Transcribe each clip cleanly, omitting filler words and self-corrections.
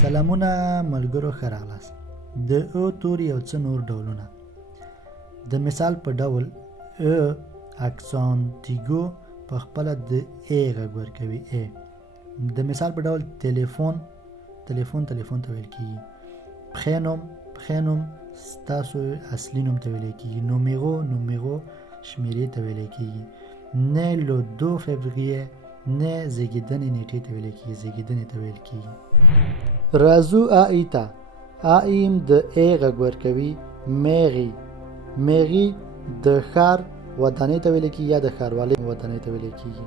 سلامونه ملګرو ښه راغلاست. د او توري یو څه نور ډولونه. د مثال په ډول اکسانتیګو په خپله د ای غږ ورکوي ای. د مثال په ډول تلیفون ته ویل کیږي. پخینوم ستاسو اصلي نوم ته ویل کیږي. نومیرو شمیرې ته ویل کیږي. نه لو 2 فوریه نه زیږیدنې نیټې ته ویل کیږي. زیږیدنې ته ویل کیږي. رازو آئیتا آئیم د ای غږ ورکوي. میغي د ښار ودانۍ ته ویل کیږي یا د ښاروالۍ ودانۍ ته ویل کیږي.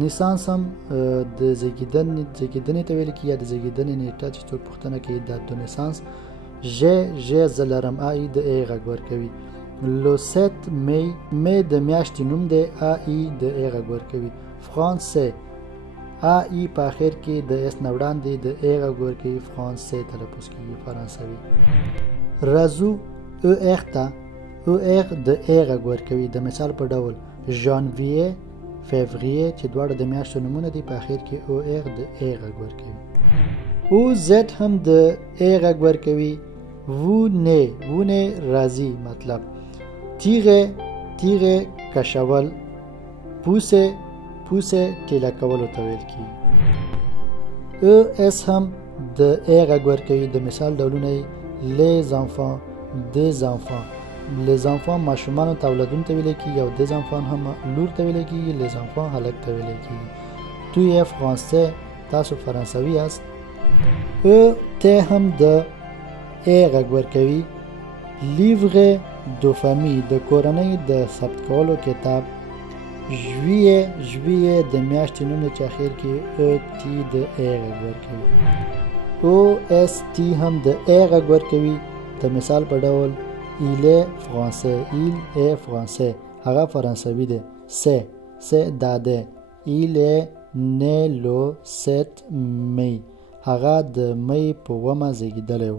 نیسانس هم د زیږیدنې ته ویل کیږي یا د زیږیدنې نیټه چې څوک پوښتنه کوي دا د نیسانس. ژ زه لرم آئی د ای غږ ورکوي. لوست می د میاشتې نوم دی. آئی د ای غږ ورکوي. فرانسه آئی په اخر کې د اس نه وړاندې د ای غږ ورکوي. فرانسه تلفظ کیږي فرانسوي. رازو او اغ د ای غږ ورکوي. د مثال په ډول ژانویه فوریه چې دواړه د میاشتو نومونه دي په اخر کې او اغ د ای غږ ورکوي. او زد هم د ای غږ ورکوي. وونه راځي مطلب. تیغه کشول. پوسه ټیله کولو ته ویل کیږي. او اس هم د ای غږ ورکوي. د مثال ډولونه les enfants ماشومانو ته اولادونو ته ویل کیږي او des enfants هم لور ته ویل کیږي. les enfants هلک ته ویل کیږي. تو یې فرانسه تاسو فرانسوي یاست. او ته هم د ای غږ ورکوي. لیوغه دو فامی د کورنۍ د ثبت کولو کتاب. ژویه د میاشتې نوم چې اخر کې او تی د ای غږ ورکوي. او اس تی هم د ای غږ ورکوي. د مثال په ډول ایل ای فرانسه هغه فرانسوي دی. سه داده. ایل نه لو ست می هغه د می په 1 زیږیدلی و.